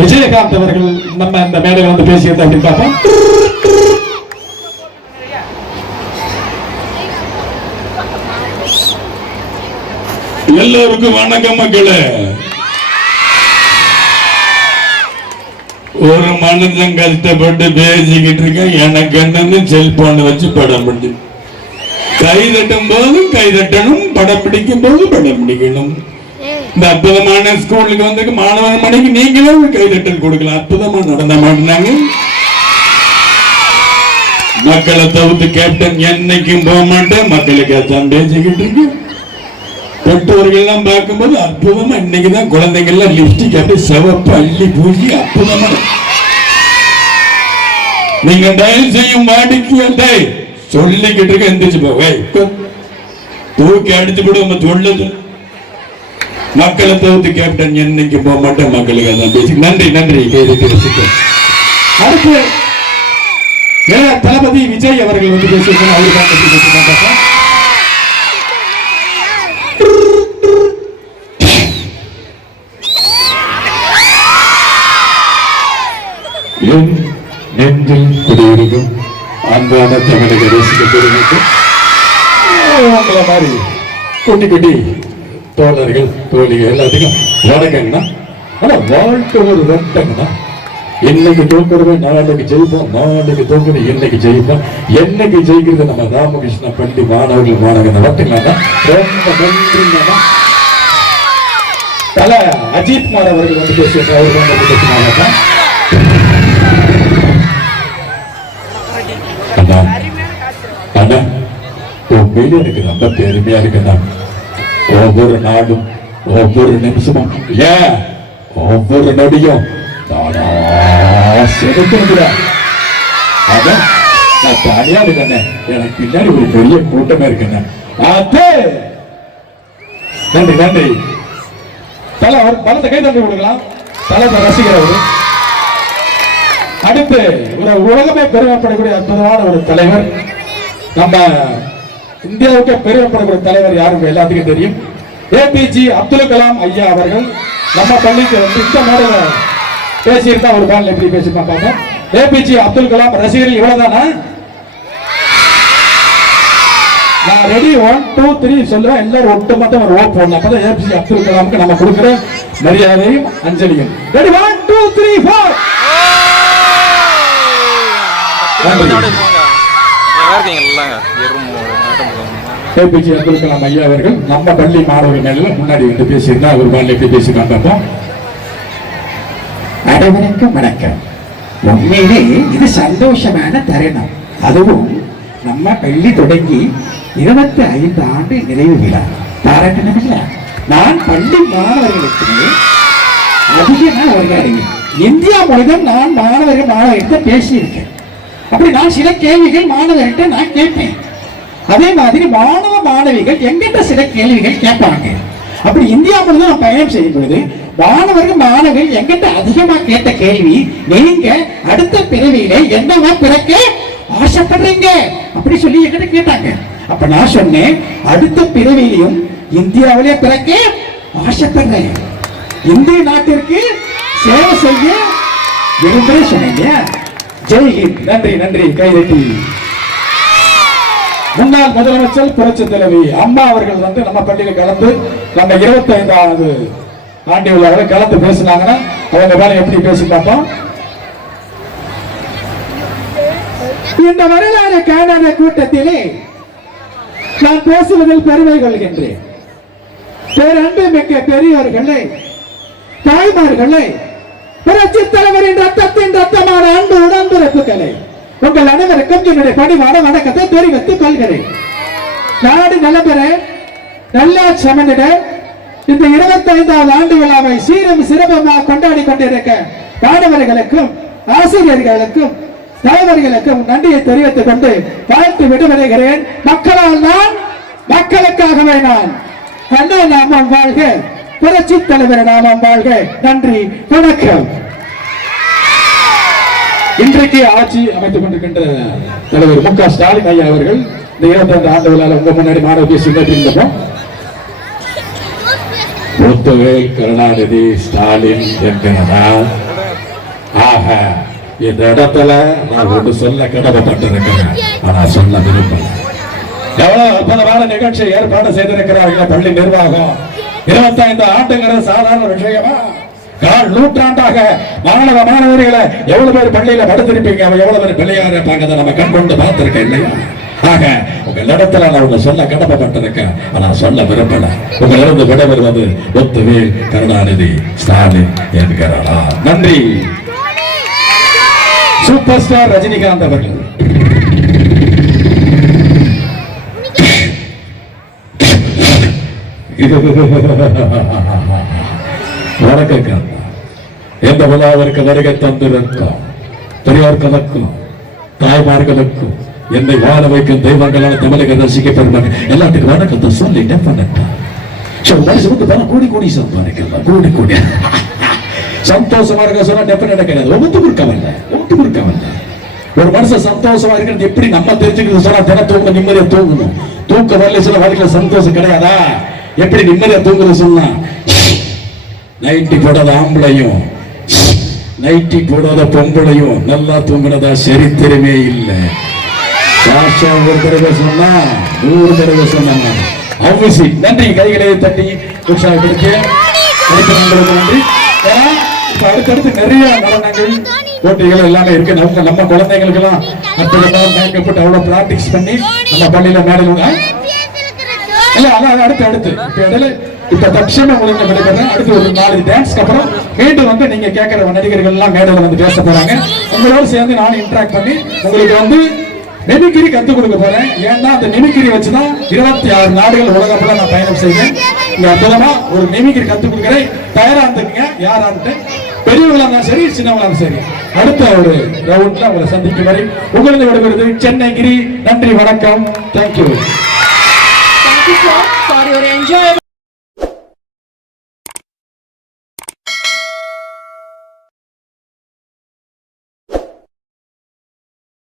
விஜயகாந்த் அவர்கள் நம்ம இந்த மேடையில் வந்து பேசியது அப்படின்னு பார்ப்போம். எல்லோருக்கும் வணக்கம் மக்களே. ஒரு மனுஷன் கஷ்டப்பட்டு பேசிக்கிட்டு இருக்கேன். எனக்கு என்னன்னு செல்போன் வச்சு படம் பிடி கை தட்டும் போது கை தட்டணும் படம் பிடிக்கும் போது படம் பிடிக்கணும். இந்த அற்புதமான ஸ்கூலுக்கு வந்து மாணவன் மணிக்கு நீங்களும் கைதட்டல் கொடுக்கலாம். அற்புதமா நடந்த மாட்டாங்க மக்களை தவிர்த்து கேப்டன் என்னைக்கும் போக மாட்டேன். மக்களுக்கு அதான் பேசிக்கிட்டு இருக்கு. பெற்றோர்கள் எல்லாம் பார்க்கும்போது அற்புதமா இன்னைக்கு தான் குழந்தைங்க எல்லாம் அப்படியே சிவப்பு அள்ளி பூசி அற்புதமா. நீங்க டயல் செய்யும் வாடிக்கையாட்டை சொல்லிக்கிட்டு இருக்க எந்திரிச்சு போ. தூக்கி அடிச்சு விடு சொல்லுது மக்களை தவிர்த்து கேப்டன் என்னைக்கு போக மாட்டேன் மக்களுக்கு அதான் பேசி நன்றி நன்றி அடுத்து இளைய தளபதி விஜய் அவர்கள் வந்து பேசியிருக்காங்க. அவருக்கு தான் என் நெஞ்சில் குடியிருக்கும் அன்பான தமிழக ரசிக பெருமைக்கு. உங்களை மாதிரி குட்டி குட்டி தோழர்கள் தோழிகள் எல்லாத்துக்கும் வணக்கங்கண்ணா ஆனா வாழ்க்கை ஒரு வெட்டங்கண்ணா. இன்னைக்கு தோக்குறவன் நாளைக்கு ஜெயிப்போம் நாளைக்கு தோக்குறது இன்னைக்கு ஜெயிப்போம் என்னைக்கு ஜெயிக்கிறது நம்ம ராமகிருஷ்ண பள்ளி மாணவர்கள் மாணவர்கள் வட்டுங்கண்ணா ரொம்ப நன்றிங்கண்ணா தல அஜித் குமார் அவர்கள் வந்து பேசியிருக்காங்க அவர் வந்து பேசினாங்க அண்ணா. அண்ணா உண்மையிலே எனக்கு ரொம்ப பெருமையா இருக்குண்ணா. ஒவ்வொரு நாளும் ஒவ்வொரு நிமிஷமும் ஏன்? ஒவ்வொரு நொடியும் நானா செலுத்துறேன் அதான் நான் தனியா இருக்கேன். எனக்கு பின்னாடி ஒரு பெரிய கூட்டமே இருக்கேன். நன்றி நன்றி. தலை அவர் பலத்தை கை தட்டி கொடுக்கலாம். தலைமை ரசிகர் அடுத்து ஒரு உலகமே பெருமைப்படக்கூடிய அற்புதமான ஒரு தலைவர். நம்ம இந்தியாவுக்கே பெருமைப்படக்கூடிய தலைவர் யாருங்க? எல்லாத்துக்கும் தெரியும். ஏபிஜி அப்துல் கலாம் ஐயா அவர்கள் நம்ம பள்ளிக்கு வந்து இந்த மேடையில பேசியிருந்தா ஒரு பாடல் எப்படி பேசியிருக்கான் பார்ப்போம் ஏபிஜி அப்துல் கலாம் ரசிகர்கள் இவ்வளவுதானா? நான் ரெடி ஒன் டூ த்ரீ சொல்லுவேன். எல்லாரும் ஒட்டுமொத்தம் ஒரு ஓட் போடலாம் அப்பதான் ஏபிசி அப்துல் கலாமுக்கு நம்ம கொடுக்குற மரியாதையும் அஞ்சலியும். Ready one two three four APJ Abdul Kalam ஐயா அவர்கள் நம்ம பள்ளி மாணவர்கள் மேல முன்னாடி வந்து பேசியிருந்தா ஒரு பாடல் பேசி காட்டப்போம் அனைவருக்கும் வணக்கம். உண்மையிலே இது சந்தோஷமான தருணம். அதுவும் நம்ம பள்ளி தொடங்கி இருபத்தி ஐந்து ஆண்டு நிறைவு விழா. பாராட்டணுமில்ல? நான் பள்ளி மாணவர்களுக்கு அதிகமாக உரையாடுவேன். இந்தியா முழுதும் நான் மாணவர்கள் மாணவர்கிட்ட பேசியிருக்கேன். அப்படி நான் சில கேள்விகள் மாணவர்கிட்ட நான் கேட்பேன். அதே மாதிரி மாணவ மாணவிகள் எங்கிட்ட சில கேள்விகள் கேட்பாங்க. அப்படி இந்தியா முழுவதும் நான் பயணம் செய்யும் பொழுது மாணவர்கள் மாணவர்கள் எங்கிட்ட அதிகமா கேட்ட கேள்வி நீங்க அடுத்த பிறவியில என்னவா பிறக்க ஆசைப்படுறீங்க? அப்படி சொல்லி என்கிட்ட கேட்டாங்க. அப்ப நான் சொன்னேன் அடுத்த பிறவியிலையும் இந்தியாவிலே பிறக்க ஆசைப்படுறேன். இந்திய நாட்டிற்கு சேவை செய்ய விரும்புறேன் சொன்னீங்க ஜெய் ஹிந்த். நன்றி நன்றி. கைதட்டி. முன்னாள் முதலமைச்சர் புரட்சி தலைவி அம்மா அவர்கள் வந்து நம்ம பள்ளியில் கலந்து நம்ம இருபத்தி ஐந்தாவது ஆண்டு விழாவில் கலந்து பேசினாங்கன்னா அவங்க வேலை எப்படி பேசி பார்ப்போம். இந்த வரலாறு காணாத கூட்டத்திலே நான் பேசுவதில் பெருமை கொள்கின்றேன். பேரன்பு மிக்க பெரியோர்களை தாய்மார்களை புரட்சி தலைவரின் ரத்தத்தின் ரத்தமான அன்பு உடன்பிறப்புகளை உங்கள் அனைவருக்கும் என்னுடைய பணிவான வணக்கத்தை தெரிவித்துக் கொள்கிறேன். நாடு நலம்பெற நல்லா சமனிட இந்த இருபத்தி ஐந்தாவது ஆண்டு விழாவை சீரும் சிறப்பமாக கொண்டாடி கொண்டிருக்க மாணவர்களுக்கும் ஆசிரியர்களுக்கும் தலைவர்களுக்கும் நன்றியை தெரிவித்துக் கொண்டு வாழ்த்து விடுவடைகிறேன் மக்களால் நான் மக்களுக்காகவே நான். அண்ணா நாமம் வாழ்க. புரட்சி தலைவர் நாமம் வாழ்க. நன்றி வணக்கம். இன்றைக்கு ஆட்சி அமைத்துக் கொண்டிருக்கின்ற தலைவர் மு க ஸ்டாலின் ஐயா அவர்கள் இந்த இருபத்தி ஐந்து ஆண்டு விழாவில் உங்க முன்னாடி மாணவ பேசி முத்துவேல் கருணாநிதி ஸ்டாலின் என்கிறதா ஆக இந்த இடத்துல நான் ஒன்று சொல்ல கடமைப்பட்டிருக்கிறேன். ஆனா சொல்ல விரும்பல. எவ்வளவு அற்புதமான நிகழ்ச்சியை ஏற்பாடு செய்திருக்கிறார்கள் பள்ளி நிர்வாகம். இருபத்தைந்து ஆண்டுங்கிற சாதாரண விஷயமா? கால் நூற்றாண்டாக மாணவ மாணவர்களை எவ்வளவு பேர் பள்ளியில படுத்திருப்பீங்க? அவன் எவ்வளவு பேர் பிள்ளையார இருப்பாங்க நம்ம கண் கொண்டு பார்த்திருக்கேன் இல்லையா? ஆக உங்க இடத்துல நான் உங்க சொல்ல கடமைப்பட்டிருக்கேன். ஆனா சொல்ல விரும்பல. உங்களிருந்து விடைபெறுவது ஒத்துவேல் கருணாநிதி ஸ்டாலின் என்கிறாரா? நன்றி. சூப்பர் ஸ்டார் ரஜினிகாந்த் அவர்கள். வணக்கம் எந்த விழாவிற்கு வருகை தந்திருக்கோம்? பெரியோர்களுக்கும் தாய்மார்களுக்கும் என்னை வாழ வைக்கும் தெய்வங்களான தமிழக ரசிக்க பெருமாங்க எல்லாத்துக்கும் வணக்கத்தை சொல்லிட்டேன் பண்ணட்டேன் சோ மனுஷன் வந்து பல கோடி கோடி சம்பாதிக்கலாம் கூடி கூடி. சந்தோஷமா இருக்க சொன்னா டெஃபினட்டா கிடையாது. ஒவ்வொரு கொடுக்கவில்லை ஒவ்வொரு கொடுக்கவில்லை ஒரு மனுஷன் சந்தோஷமா இருக்கிறது எப்படி நம்ம தெரிஞ்சுக்கிறது சொன்னா தின தூங்க நிம்மதியா தூங்கணும். தூக்க வரல சொல்ல வாழ்க்கையில சந்தோஷம் கிடையாதா? எப்படி நிம்மதியா தூங்குறது சொன்னா நைட்டி போடாத ஆம்பளையும் நைட்டி போடாத பொம்பளையும் நல்லா தூங்குனதா சரித்திரமே இல்லை. பாஷா ஒரு தடவை சொன்னா நூறு தடவை சொன்னாங்க. அவசி நன்றி. கைகளை தட்டி உற்சாகப்படுத்தி நண்பர்களுக்கு நன்றி. அடுத்தடுத்து நிறைய நடனங்கள் போட்டிகள் எல்லாமே இருக்கு. நம்ம நம்ம குழந்தைங்களுக்கு எல்லாம் அற்புதமா மேக்கப் போட்டு அவ்வளவு பிராக்டிஸ் பண்ணி நம்ம பள்ளியில மேடல் இல்ல அதான் அடுத்து அடுத்து. இப்ப இடையில இப்ப தட்சண உங்களுக்கு விடைபெறேன் அடுத்து ஒரு நாலு டான்ஸ்க்கு அப்புறம் மீண்டும் வந்து நீங்க கேட்கிற நடிகர்கள் எல்லாம் மேடையில வந்து பேச போறாங்க. உங்களோட சேர்ந்து நானும் இன்ட்ராக்ட் பண்ணி உங்களுக்கு வந்து மிமிக்கிரி கத்துக் கொடுக்க போறேன். ஏன்னா அந்த மிமிக்கிரி வச்சுதான் இருபத்தி ஆறு நாடுகள் உலகத்துல நான் பயணம் செய்வேன் இங்க அற்புதமா ஒரு மிமிக்கிரி கத்துக் கொடுக்குறேன். தயாரா இருந்துக்குங்க இருந்து பெரியவங்களா இருந்தாலும் சரி சின்னவங்களா இருந்தாலும் சரி. அடுத்த ஒரு ரவுண்ட்ல உங்களை சந்திக்கும் வரை உங்களுக்கு விடுகிறது சென்னை கிரி நன்றி வணக்கம். Thank you Thank you, sir, for your enjoyable.